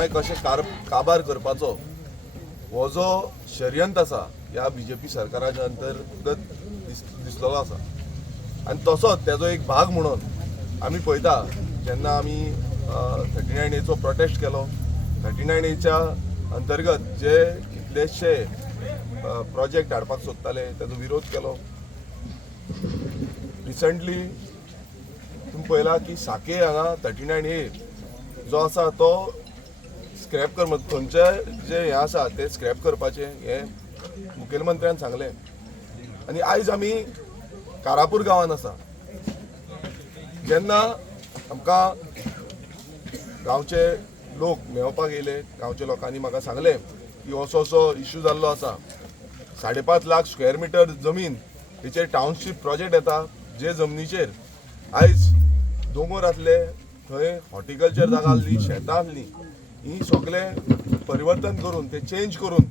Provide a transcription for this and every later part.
गोंय कशें काबार करपाचो हो जो षडयंत्र आसा ह्या बीजेपी सरकाराच्या अंतर्गत दिसलेलो आसा आनी तसोच तेजो एक भाग म्हणून आमी पळयता जेन्ना आमी 39A प्रोटेस्ट केलो 39Aच्या अंतर्गत जे कितलेशे प्रोजेक्ट हाडपाक सोदताले तेजो विरोध केलो. रिसंटली तुम्ही पळयला की साके हांगा 39A जो आसा तो स्क्रॅप कर खंयचे जे हे आसा ते स्क्रॅप करपाचे हे मुखेलमंत्र्यान सांगले. आनी आयज आमी कारापूर गांवांत आसा. जेन्ना आमकां गांवचे लोक मेळपाक येयले, गांवच्या लोकांनी म्हाका सांगले की असो इश्यू जाल्लो आसा. 5.5 लाख स्क्वेअर मिटर जमीन हेचेर टाउनशीप प्रोजेक्ट येता जे जमनीचेर आयज दोंगर आसले, थंय हॉर्टिकल्चर जागा आसली, शेतां आसली, ही सगळे परिवर्तन करून ते चेंज करून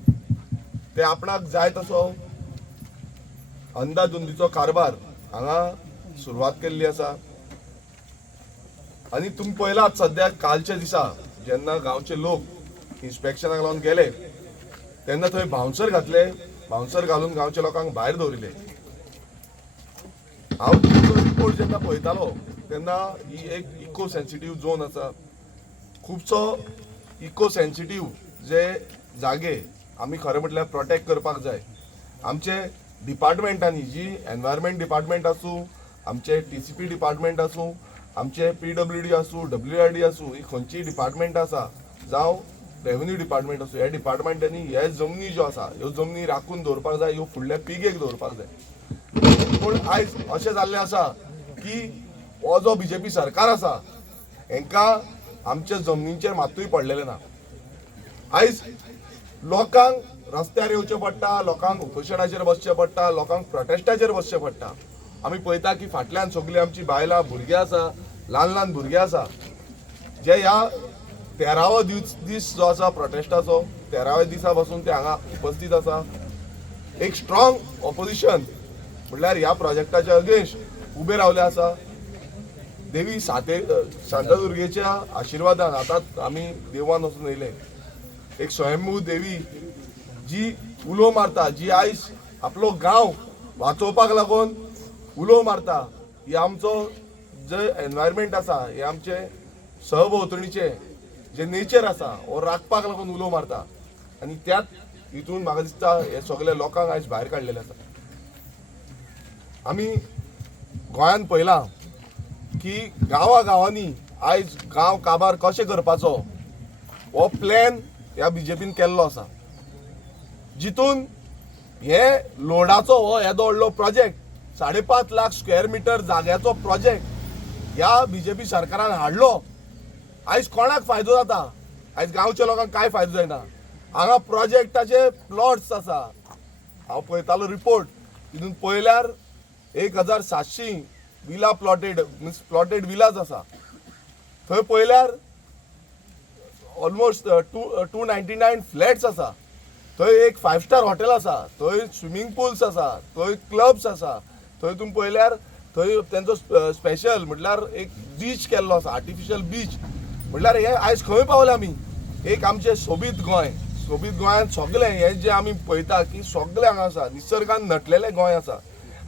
ते आपणाक जाय तसो अंदाधुंदीचो कारभार हांगा सुरवात केल्ली आसा. आनी तुमी पळयलात सद्याक कालच्या दिसा जेन्ना गांवचे लोक इन्स्पेक्शनाक लागून गेले तेन्ना थंय बाउन्सर घातले, बाउन्सर घालून गांवच्या लोकांक भायर दवरिले. हांव तुमचो रिपोर्ट जेन्ना पळयतालो तेन्ना ही एक इको सेन्सिटीव झोन आसा. खुबसो इको सेन्सिटीव जे जागे आमी खरें म्हटल्यार प्रोटेक्ट करपाक जाय. आमचे डिपार्टमेंटांनी जी एनवायरमेंट डिपार्टमेंट आसूं, आमचे TCP डिपार्टमेंट आसूं, आमचे PWD आसूं, WRD आसूं, ही खंयची डिपार्टमेंट आसा, जावं रेव्हेन्यू डिपार्टमेंट आसूं, ह्या डिपार्टमेंटांनी हे जमनी ज्यो आसा ह्यो जमनी राखून दवरपाक जाय, ह्यो फुडल्या पिळगेक दवरपाक जाय. पूण आयज अशें जाल्लें आसा की हो जो बीजेपी सरकार आसा हांकां आमच्या जमनींचेर मातूय पडलेलें ना. आयज लोकांक रस्त्यार येवचें पडटा, लोकांक उपोशणाचेर बसचें पडटा, लोकांक प्रोटेस्टाचेर बसचें पडटा. आमी पळयता की फाटल्यान सगळीं आमची बायलां भुरगीं आसा, ल्हान ल्हान भुरगीं आसा जे ह्या 13वा दीस जो आसा प्रोटेस्टाचो 13व्या दिसा पासून ते हांगा उपस्थित आसा. एक स्ट्रॉंग ऑपोजिशन म्हटल्यार ह्या प्रोजेक्टाच्या अगेन्स्ट उबे रावले आसा. देवी शांतादुर्गेच्या आशिर्वादान आतां आमी देवळान वचून येयले. एक स्वयंभू देवी जी उलो मारता, जी आयज आपलो गांव वाचोवपाक लागून उलो मारता. ही आमचो जे एनवायरमेंट आसा, हे आमचे सहभोंवतणीचे जे नेचर आसा हो राखपाक लागून उलो मारता. आनी त्याच हितून म्हाका दिसता हे सगळे लोकांक आयज भायर काडलेले आसा. आमी गोंयांत पळयलां की गांवांनी आयज गांव काबार कशें करपाचो हो प्लॅन ह्या बीजेपीन केल्लो आसा. जितून हे लोडाचो हो येदो व्हडलो प्रोजेक्ट 5.5 लाख स्क्वेअर मिटर जाग्याचो प्रोजेक्ट ह्या बीजेपी सरकारान हाडलो. आयज कोणाक फायदो जाता? आयज गांवच्या लोकांक कांय फायदो जायना. हांगा प्रोजेक्टाचे प्लॉट्स आसा. हांव पळयतालो रिपोर्ट, तितून पळयल्यार 1700 विला प्लॉटेड विलाज आसा. थंय पळयल्यार ऑलमोस्ट 299 फ्लॅट्स आसा. थंय एक 5 स्टार हॉटेल आसा, थंय स्विमींग पूल्स आसा, थंय क्लब्स आसा. थंय तुम्ही पळयल्यार थंय तेंचो स्पेशल म्हटल्यार एक बीच केल्लो आसा, आर्टिफिशियल बीच. म्हटल्यार हे आयज खंय पावले आमी. एक आमचे सोबीत गोंयांत सगळे हे जे आमी पळयता की सगळे हांगा आसा, निसर्गान नटलेले गोंय आसा.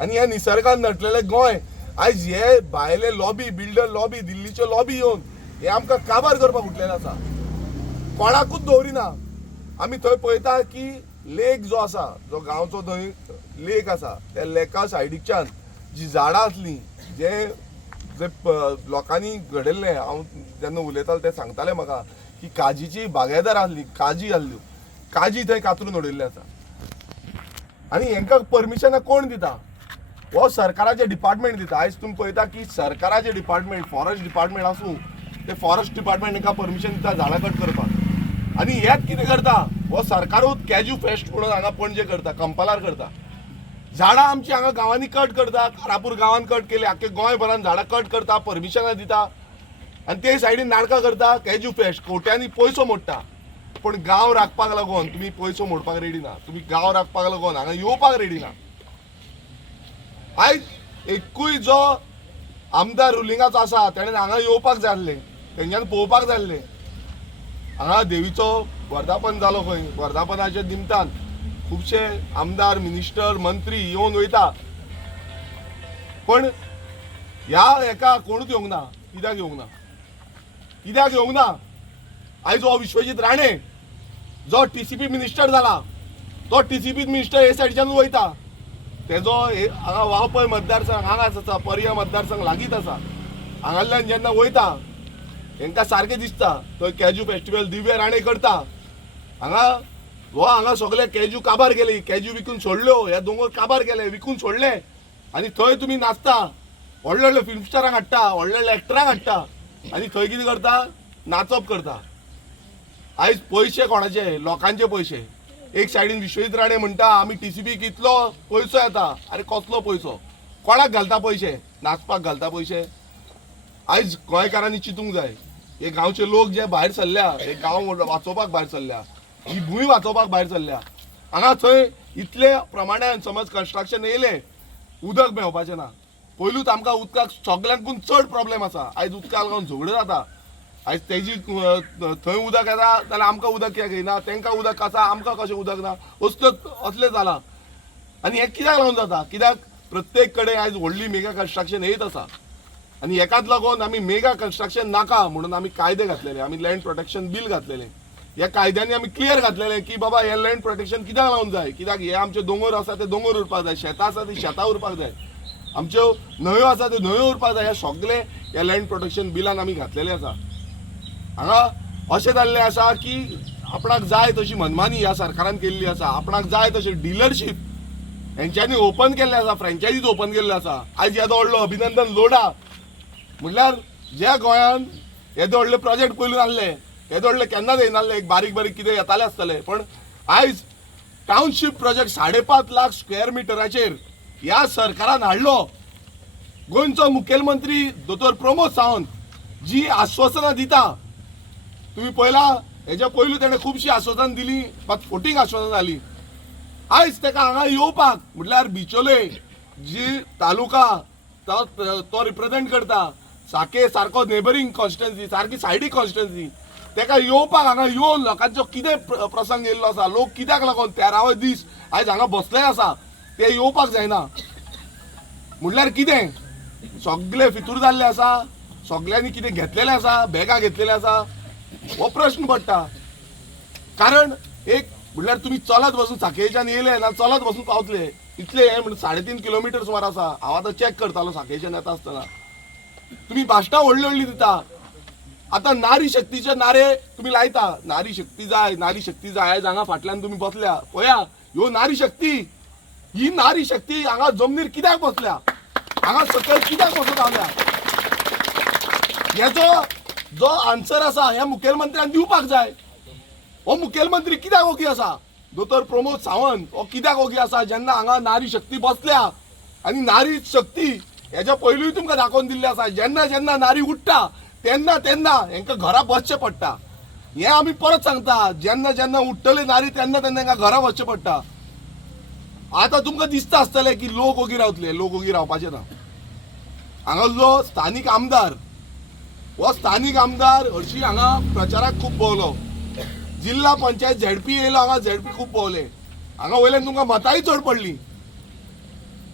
आनी हे निसर्गान नटलेले गोंय आयज हे भायले लॉबी, बिल्डर लॉबी, दिल्लीचे लॉबी येवन हे आमकां काबार करपाक उठलेले आसा. कोणाकूच दवरिना. आमी थंय पळयता की लेक जो आसा, जो गांवचो थंय लेक आसा, त्या लेका सायडीच्यान जी झाडां आसलीं, जे लोकांनी घडयल्लें, हांव जेन्ना उलयतालो ते सांगताले म्हाका की काजीची बागायदार आसली, काजी थंय कातरून उडयल्ली आसा. आनी हांकां परमिशनां कोण दिता? हो सरकाराचे डिपार्टमेंट दिता. आयज तुमी पळयता की सरकाराचे डिपार्टमेंट, फॉरेस्ट डिपार्टमेंट आसूं, ते फॉरेस्ट डिपार्टमेंट हांकां परमिशन दिता झाडां कट करपाक. आनी हेच कितें करता? हो सरकारूच कॅज्यू फेस्ट म्हणून हांगा पणजे करता, कंपालार करता. झाडां आमची हांगा गांवांनी कट करता. कारापूर गांवांत कट केली, आख्खे गोंयभरान झाडां कट करता, परमिशनां दिता. आनी ते सायडीन नाटकां करता कॅज्यू फेस्ट, कोट्यांनी पयसो मोडटा. पण गांव राखपाक लागून तुमी पयसो मोडपाक रेडी ना. तुमी गांव राखपाक लागून हांगा येवपाक रेडी ना. आयज एकूय जो आमदार रुलिंगाचो आसा तेणें हांगा येवपाक जाय आसलें, तेंच्यान पळोवपाक जाय आसलें हांगा देवीचो वर्धापन जालो खंय, वर्धापनाच्या निमतान खुबशे आमदार मिनिस्टर मंत्री येवन वयता, पण ह्या एका कोणूच येवंक ना. कित्याक येवंक ना? कित्याक येवंक ना? आयज हो विश्वजीत राणे जो TCP मिनिस्टर जाला, तो TCP मिनिस्टर हे सायडीच्यान वयता. तेजो हांगा वावपय मतदारसंघ हांगाच आसा, पर्या मतदारसंघ लागींच आसा. हांगाल्यान जेन्ना वयता तांकां सारकें दिसता थंय कॅज्यू फेस्टिवल दिव्य राणे करता. हांगा सगळे कॅज्यू काबार केले, कॅज्यू विकून सोडल्यो, हे दोंगर काबार केले, विकून सोडले, आनी थंय तुमी नाचता, व्हडले व्हडले फिल्म स्टारांक हाडटा, व्हडले व्हडले एक्टरांक हाडटा, आनी थंय कितें करता? नाचप करता. आयज पयशे कोणाचे? लोकांचे पयशे. एक सायडीन विश्वजीत राणे म्हणटा आमी TCP इतलो पयसो येता. अरे कसलो पयसो? कोणाक घालता पयशे? नाचपाक घालता पयशे? आयज गोंयकारांनी चिंतूंक जाय. हे गांवचे लोक जे भायर सरल्या, हे गांव वाचोवपाक भायर सरल्या, ही भूंय वाचोवपाक भायर सरल्या. हांगा थंय इतले प्रमाणान समज कन्स्ट्रक्शन येयलें, उदक मेळपाचें ना. पयलूच आमकां उदकाक सगळ्यांकून चड प्रॉब्लेम आसा. आयज उदकाक लागून झगड्यो जाता. आयज तेजी थंय उदक येता जाल्यार आमकां उदक कित्याक येना, तांकां उदक आसा आमकां कशें उदक ना, असलें जालां. आनी हें कित्याक लागून जाता? कित्याक प्रत्येक कडेन आयज व्हडली मेगा कन्स्ट्रक्शन येत आसा, आनी हेकाच लागून आमी मेगा कन्स्ट्रक्शन नाका म्हणून आमी कायदे घातलेले, आमी लँड प्रोटेक्शन बील घातलेलें. ह्या कायद्यांनी आमी क्लियर घातलेलें की बाबा हे लँड प्रोटेक्शन कित्याक लावून जाय, कित्याक हे आमचे दोंगर आसा ते दोंगर उरपाक जाय, शेतां आसा ती शेतां उरपाक जाय, आमच्यो न्हंयो आसा त्यो न्हंयो उरपाक जाय. हे सगळे ह्या लँड प्रोटेक्शन बिलान आमी घातलेले आसा. हांगा अशें जाल्लें आसा की आपणाक जाय तशी मनमानी ह्या सरकारान केल्ली आसा, आपणाक जाय तशी डिलरशीप हेंच्यांनी ओपन केल्ले आसा, फ्रँचायजीज ओपन केल्ले आसा. आयज येदो व्हडलो अभिनंदन लोढा म्हणल्यार ज्या गोंयान येदे व्हडले प्रोजेक्ट पयलून आहले, येदे व्हडले केन्नाच येनासले, एक बारीक बारीक कितें येताले आसतले, पण आयज टाउनशीप प्रोजेक्ट 5.5 लाख स्क्वेअर मिटराचेर ह्या सरकारान हाडलो. गोंयचो मुखेलमंत्री दोतोर प्रमोद सावंत जी आश्वासनां दिता, तुम्ही पळयला हेच्या पयलू ताणें खुबशी आश्वासनां दिली, मात फोटींग आश्वासनां जाली. आयज ताका हांगा येवपाक म्हटल्यार बिचोले जी तालुका तो रिप्रेझेंट करता, साके सारको नेबरिंग कॉन्स्टिट्युएन्सी, सारकी सायडीक कॉन्स्टिट्युएन्सी, ताका येवपाक हांगा येवन लोकांचो कितें प्रसंग येयल्लो आसा, लोक कित्याक लागून 13वे दीस आयज हांगा बसले आसा, ते येवपाक जायना म्हटल्यार कितें? सगळे फितूर जाल्ले आसा, सगळ्यांनी कितें घेतलेलें आसा, बॅगां घेतलेले आसा, हो प्रश्न पडटा. कारण एक म्हटल्यार तुमी चलत बसून साखळेच्यान येयले ना, चलत बसून पावतले, इतले हे म्हणजे 3.5 किलोमिटर सुमार आसा. हांव आतां चॅक करतालो साखळेच्यान येता आसतना. तुम्ही भाशणां व्हडली व्हडली दिता. आतां नारी शक्तीचे नारे तुम्ही लायता, नारी शक्ती जाय, नारी शक्ती जाय. आयज हांगा फाटल्यान तुम्ही बसल्या पळया, ह्यो नारी शक्ती, ही नारी शक्ती हांगा जमनीर कित्याक बसल्या, हांगा सकयल कित्याक बसत रावल्या, हेचो जो आन्सर आसा ह्या मुखेलमंत्र्यान दिवपाक जाय. हो मुखेलमंत्री कित्याक ओगी आसा? दोतोर प्रमोद सावंत हो कित्याक ओगी आसा? जेन्ना हांगा नारी शक्ती बसल्या, आनी नारी शक्ती हेच्या पयलूय तुमकां दाखोवन दिल्ले आसा, जेन्ना जेन्ना नारी उठटा तेन्ना तेन्ना हेंकां घरा बसचें पडटा. हें आमी परत सांगता, जेन्ना जेन्ना उठटले नारी तेन्ना तेन्ना हेंकां घरा वचचें पडटा. आतां तुमकां दिसता आसतलें की लोक ओगी रावतले, लोक ओगी रावपाचे ना. हांगालो स्थानीक आमदार, हो स्थानीक आमदार हरशी हांगा प्रचाराक खूब भोंवलो, जिल्हा पंचायत झेडपी येयलो, हांगा झेडपी खूब भोंवले. हांगा वयल्यान तुमकां मतांय चड पडली,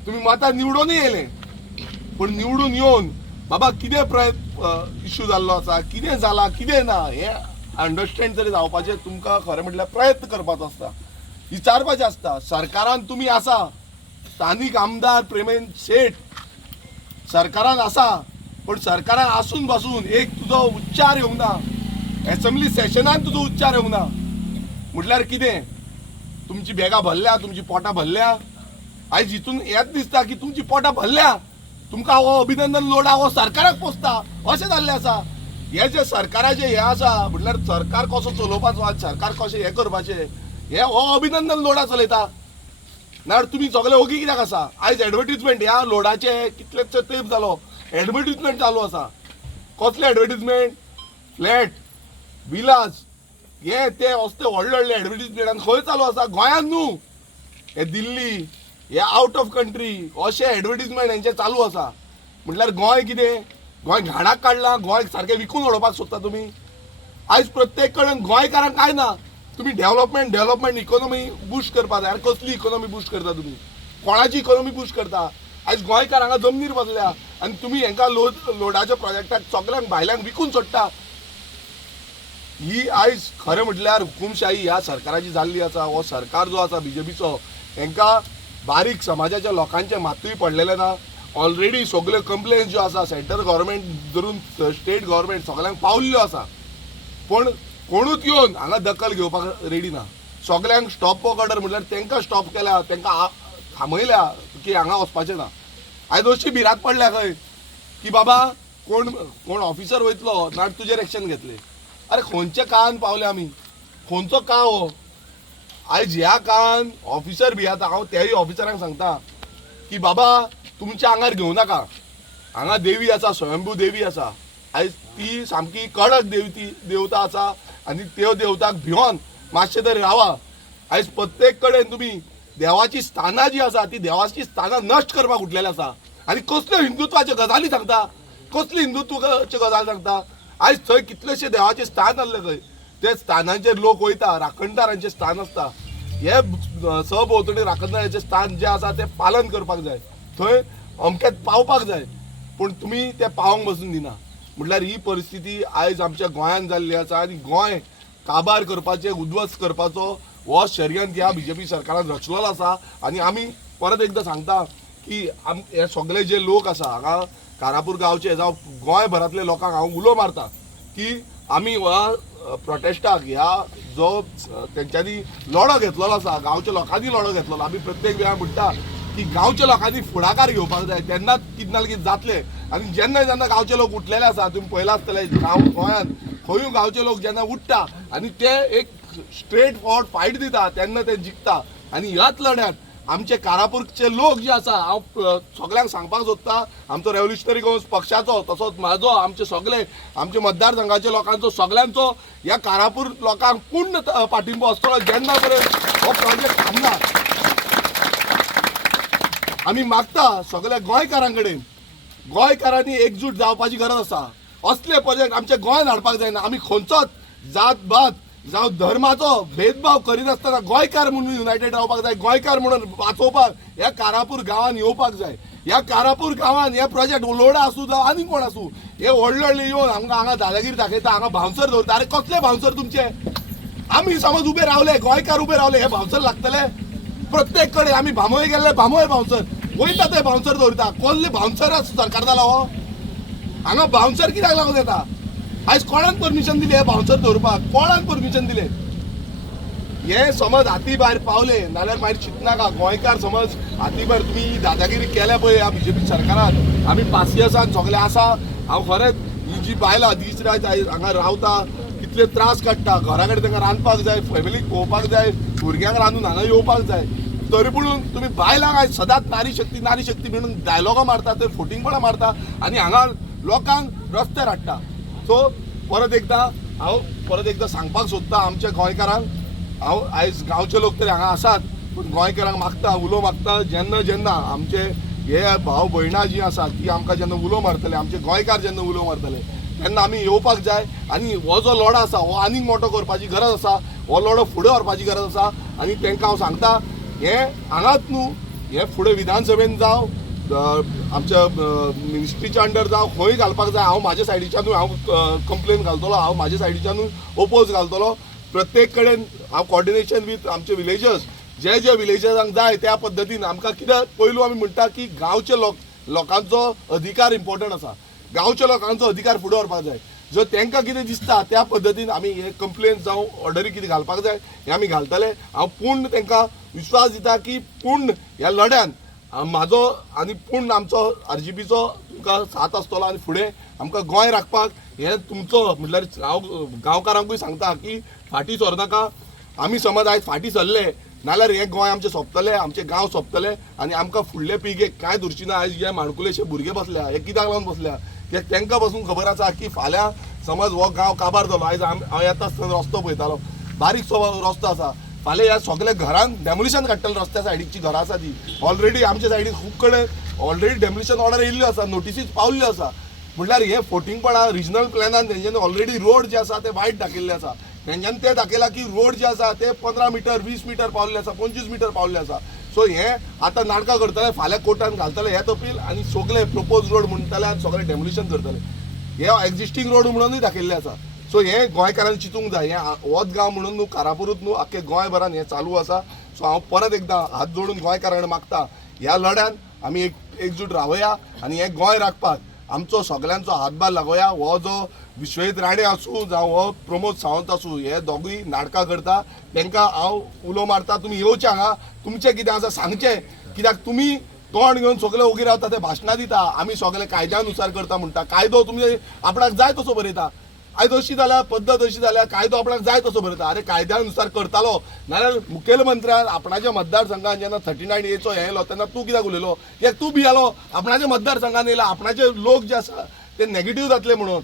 तुमी मतां निवडूनय येयले, पण निवडून येवन बाबा कितें इश्यू जाल्लो आसा, कितें जाला, कितें ना, हें अंडरस्टँड तरी जावपाचें तुमकां खरें म्हटल्यार प्रयत्न करपाचो आसता, विचारपाचें आसता. सरकारान तुमी आसा, स्थानीक आमदार प्रेमेंद शेट सरकारान आसा, पण सरकारान आसून बसून एक तुजो उच्चार येवंक ना, असेंब्ली सेशनान तुजो उच्चार येवंक ना, म्हटल्यार कितें? तुमची बॅगां भरल्या, तुमची पोटां भरल्या. आयज हितून हेंच दिसता की तुमची पोटां भरल्या, तुमकां हो अभिनंदन लोडा हो सरकाराक पोसता, अशें जाल्लें आसा. हे जे सरकाराचे हे आसा म्हटल्यार सरकार कसो चलोवपाचो, आज सरकार कशें हें करपाचें, हे हो अभिनंदन लोडा चलयता. नाल्यार तुमी सगळे ओगी कित्याक आसा? आयज एडवर्टीजमेंट ह्या लोडाचे कितलेशे तेंप जालो एडवर्टीजमेंट चालू आसा. कसले एडवर्टीजमेंट? फ्लॅट, विलाज, हे ते असले व्हडले व्हडले एडवर्टीजमेंट खंय चालू आसा? गोंयांत न्हू, हे दिल्ली, हे आउट ऑफ कंट्री, अशे एडवर्टीजमेंट हेंचे चालू आसा. म्हटल्यार गोंय कितें? गोंय घाणाक काडलां, गोंय सारकें विकून उडोवपाक सोदता तुमी. आयज प्रत्येक कडेन गोंयकारांक काय ना. तुम्ही डेव्हलपमेंट इकॉनॉमी बूस्ट करपा जाय. कसली इकॉनॉमी बूस्ट करता तुम्ही? कोणाची इकॉनॉमी बूस्ट करता? आयज गोंयकार हांगा जमनीर बसल्या आनी तुम्ही हांकां लोडाच्या प्रोजेक्टाक सगळ्यांक भायल्यांक विकून सोडटा. ही आयज खरें म्हटल्यार हुकुमशाही ह्या सरकाराची जाल्ली आसा. हो सरकार जो आसा बीजेपीचो हांकां बारीक समाजाच्या लोकांचे मातूय पडलेले ना. ऑलरेडी सगल्यो कंप्लेन्स ज्यो आसा सेंट्रल गव्हर्मेंट धरून स्टेट गव्हर्मेंट सगळ्यांक पावल्ल्यो आसा. पण कोणूच येवन हांगा दखल घेवपाक रेडी ना. सगळ्यांक स्टॉप वर्क ऑर्डर म्हटल्यार तांकां स्टॉप केल्या, तांकां थांबयल्या की हांगा वचपाचें ना. आयज अशी भिरांत पडल्या खंय की बाबा कोण ऑफिसर वयतलो ना तुजेर एक्शन घेतले. अरे खंयच्या काळान पावले आमी? खंयचो काळ हो? आयज ह्या काळान ऑफिसर बी आतां हांव त्याय ऑफिसरांक सांगता की बाबा तुमच्या आंगार घेवं नाका. हांगा देवी आसा, स्वयंभू देवी आसा. आयज ती सामकी कडक देवता आसा आनी त्यो देवताक भिवन मातशें तरी रावा. आयज प्रत्येक कडेन तुमी देवाची स्थानां जी आसा ती देवाची स्थानां नश्ट करपाक उठलेले आसा. आनी कसल्यो हिंदुत्वाच्यो गजाली सांगता, कसली हिंदुत्वाच्यो गजाली सांगता. आयज थंय कितलेशे देवाचे स्थान आसले खंय. ते स्थानांचेर लोक वयता, राखणदारांचें स्थान आसता. हे सभोंवतणी राखणदारांचें स्थान जें आसा तें पालन करपाक जाय. थंय अमक्यात पावपाक जाय. पूण तुमी तें पावोंक बसून दिना. म्हटल्यार ही परिस्थिती आयज आमच्या गोंयांत जाल्ली आसा. आनी गोंय काबार करपाचें, उद्ध्वस्त करपाचो हो षडयंत्र ह्या बीजेपी सरकारान रचलेलो आसा. आनी आमी परत एकदां सांगता की हे सगळे जे लोक आसा हांगा कारापूर गांवचे जावं गोंयभरांतल्या लोकांक हांव उलो मारता की आमी ह्या प्रोटेस्टाक ह्या जो तेंच्यांनी लढो घेतलेलो आसा, गांवच्या लोकांनी लढो घेतलेलो, आमी प्रत्येक वेळार म्हणटा की गांवच्या लोकांनी फुडाकार घेवपाक जाय. तेन्नाच कितें ना कितें जातलें. आनी जेन्ना गांवचे लोक उठलेले आसा, तुम्ही पळयलां आसतलें गोंयांत खंयूय गांवचे लोक जेन्ना उठता आनी ते एक स्ट्रेट फॉरवर्ड फायट दिता तेन्ना ते जिखता. आनी ह्याच लढ्यात आमचे कारापूरचे लोक जे आसा, हांव सगळ्यांक सांगपाक सोदता, आमचो रेव्होल्युशनरी गोंस पक्षाचो तसोच म्हाजो, आमचे सगळे आमचे मतदारसंघाच्या लोकांचो सगळ्यांचो ह्या कारापूर लोकांक पूर्ण पाठिंबो आसतलो जेन्ना पर्यंत हो प्रोजेक्ट थांबना. आमी मागता सगळ्या गोंयकारां कडेन, गोंयकारांनी एकजूट जावपाची गरज आसा. असले प्रोजेक्ट आमच्या गोंयांत हाडपाक जायना. आमी खंयचोच जात भात जावं धर्माचो भेदभाव करिनासतना गोंयकार म्हणून युनायटेड रावपाक जाय. गोंयकार म्हणून वाचोवपाक ह्या कारापूर गांवांत येवपाक जाय. ह्या कारापूर गांवांत हे प्रोजेक्ट लोडा आसूं जावं आनी कोण आसूं, हे व्हडले येवन आमकां हांगा दादागिरी दाखयता, हांगा भावसर दवरता. अरे कसले भावसर तुमचे? आमी समज उबे रावले, गोंयकार उबे रावले, हे भावसर लागतले? प्रत्येक कडेन आमी भामोय गेल्ले, भामोय भावसर वयता ते भावसर दवरता. कसले भावसर सरकार जाला हो? हांगा भावसर कित्याक लागून येता? आयज कोणान परमिशन दिली हे भावसर दवरपाक? कोणान परमिशन दिले? हे समज हाती भायर पावले नाल्यार मागीर चिंतनाका. गोंयकार समज हाती भायर तुमी दादागिरी केल्या पळय ह्या बीजेपी सरकारान, आमी पासियेसान सगळे आसा. हांव खरेंच ही जी बायलां दीस रात हांगा रावता, कितले त्रास काडटा, घरा कडेन तांकां रांदपाक जाय, फॅमिलीक पळोवपाक जाय, भुरग्यांक रांदून हांगा येवपाक जाय. तरी पूण तुमी बायलांक आयज सदांच नारी शक्ती म्हणून डायलॉगां मारता, ते फोटिंगपणां मारता आनी हांगा लोकांक रस्त्यार हाडटा. सो परत एकदा सांगपाक सोदता आमच्या गोंयकारांक, हांव आयज गांवचे लोक तरी हांगा आसात, पूण गोंयकारांक मागता, उलो मागता, जेन्ना आमचे हे भाव भयणां जीं आसा ती आमकां जेन्ना उलो मारतले, आमचे गोंयकार जेन्ना उलो मारतले तेन्ना आमी येवपाक जाय. आनी हो जो लढो आसा हो आनीक मोठो करपाची गरज आसा. हो लढो फुडें व्हरपाची गरज आसा. आनी तांकां हांव सांगता हे हांगाच न्हू, हे फुडें विधानसभेन जावं, आमच्या मिनिस्ट्रीच्या अंडर जावं, खंय घालपाक जाय. हांव म्हाज्या सायडीच्यानूय हांव कंप्लेन घालतलो, हांव म्हाज्या सायडीच्यानूय ओपोज घालतलो. प्रत्येक कडेन हांव कॉर्डिनेशन विथ आमचे विलेजर्स, जे विलेजर्सांक जाय त्या पद्दतीन आमकां, कित्याक पयलू आमी म्हणटा की गांवच्या लोकांचो अधिकार इम्पॉर्टंट आसा. गांवच्या लोकांचो अधिकार फुडें व्हरपाक जाय. जर तांकां कितें दिसता त्या पद्दतीन आमी हे कंप्लेन जावं ऑर्डरी कितें घालपाक जाय हे आमी घालतले. हांव पूर्ण तांकां विश्वास दिता की पूर्ण ह्या लढ्यान म्हाजो आनी पूर्ण आमचो आरजीपीचो तुमकां साथ आसतलो. आनी फुडें आमकां गोंय राखपाक हे तुमचो, म्हटल्यार हांव गांवकारांकूय सांगता की फाटीं सरनाका. आमी समज आयज फाटीं सरले नाल्यार हे गोंय आमचें सोंपतलें, आमचे गांव सोंपतले आनी आमकां फुडले पिळगेक कांय धरची ना. आयज हे माणकुलेशे भुरगे बसल्या, हे कित्याक लागून बसल्या? कित्याक तांकां पासून खबर आसा की फाल्यां समज हो गांव काबार जालो. आयज हांव येता आसतना रस्तो पळयतालो, बारीकसो रस्तो आसा, फाल्यां ह्या सगळ्या घरांक डेमोलिशन काडटले. रस्त्या सायडीची घरां आसा ती ऑलरेडी आमच्या सायडीक खूब कडेन ऑलरेडी डेमोलिशन ऑर्डर येयल्ल्यो आसा, नोटिसीज पावल्ल्यो आसा. म्हटल्यार हे फोटिंगपणा रिजनल प्लॅनान तेंच्यांनी ऑलरेडी रोड जे आसा ते वायट दाखयल्ले आसा. तेंच्यांनी ते दाखयला की रोड जे आसा ते 15 मीटर 20 मीटर पावल्ले आसा 25 मीटर पावल्ले आसा. सो हे आतां नाटकां करतले, फाल्यां कोर्टान घालतले हे तपील आनी सगळे प्रपोज रोड म्हणटले आनी सगळे डेमोलिशन करतले. हे एक्झिस्टींग रोड म्हणूनय दाखयल्ले आसा. सो हे गोंयकारांनी चिंतूंक जाय. हे होच गांव म्हणून न्हू कारापुरूच न्हू आख्खे गोंयभरान हे चालू आसा. सो हांव परत एकदां हात जोडून गोंयकारांक मागता ह्या लढ्यान आमी एकजूट रावया आनी हे गोंय राखपाक आमचो सगळ्यांचो हातभार लागोया. हो जो विश्वजीत राणे आसूं जावं हो प्रमोद सावंत आसूं हे दोगूय नाटकां करता तांकां हांव उलो मारता तुमी येवचे हांगा तुमचें कितें आसा सांगचें. कित्याक तुमी तोंड घेवन सगळे ओगी रावता ते भाशणां दिता आमी सगळे कायद्यानुसार करता म्हणटा. कायदो तुमी आपणाक जाय तसो बरयता. आयज अशी जाल्यार पद्दत अशी जाल्यार कायदो आपणाक जाय तसो बरयता. अरे कायद्यानुसार करतालो नाल्यार मुखेलमंत्र्यान आपणाच्या मतदारसंघात जेन्ना 39A हे येयलो तेन्ना तूं कित्याक उलयलो? एक तूं भियालो आपणाच्या मतदारसंघान येयला आपणाचे लोक जे आसा ते नेगेटीव जातले म्हणून.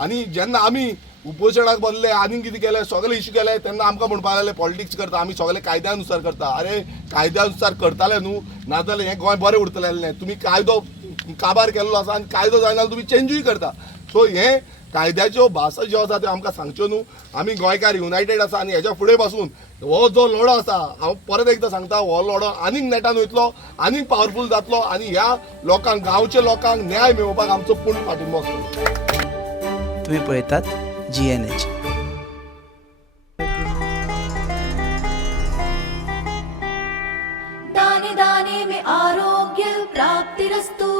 आनी जेन्ना आमी उपोशणाक बसले आनी कितें केलें सगळे इश्यू केले तेन्ना आमकां म्हणपाक लागले पॉलिटिक्स करता आमी सगळे कायद्यानुसार करता. अरे कायद्यानुसार करताले न्हू नाजाल्यार हें गोंय बरें उरतलें आसलें. तुमी कायदो काबार केल्लो आसा आनी कायदो जायना तुमी चेंजूय करता. सो हे कायद्याच्यो भासा ज्यो आसा त्यो आमकां सांगच्यो न्हू. आमी गोंयकार युनायटेड आसा आनी हेच्या फुडें पासून हो जो लढो आसा हांव परत एकदां सांगता हो लढो आनीक नेटान वयतलो आनीक पावरफूल जातलो आनी ह्या लोकांक गांवच्या लोकांक न्याय मेळोवपाक आमचो पूर्ण पाठिंबो आसतलो. तुम्ही पळयतात GNH. दाने दाने में आरोग्य प्राप्तिरस्तु.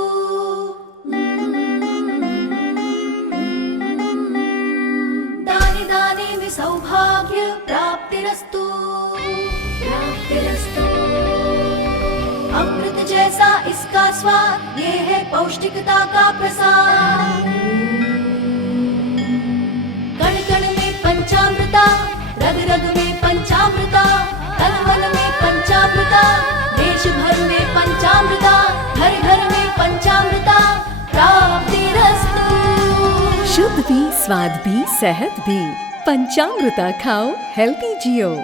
दाने दाने में सौभाग्य प्राप्तिरस्तु. प्राप्तिरस्तु. अमृत जैसा इसका स्वाद ये है पौष्टिकता का प्रसाद. कण कण में पंचामृता रग रग में पंचामृता तन मन में पंचामृता देश भर में पंचामृता घर घर में पंचामृता प्राप्तिरस्तु. शुद्ध भी स्वाद भी सेहत भी पंचामृता खाओ हेल्दी जियो.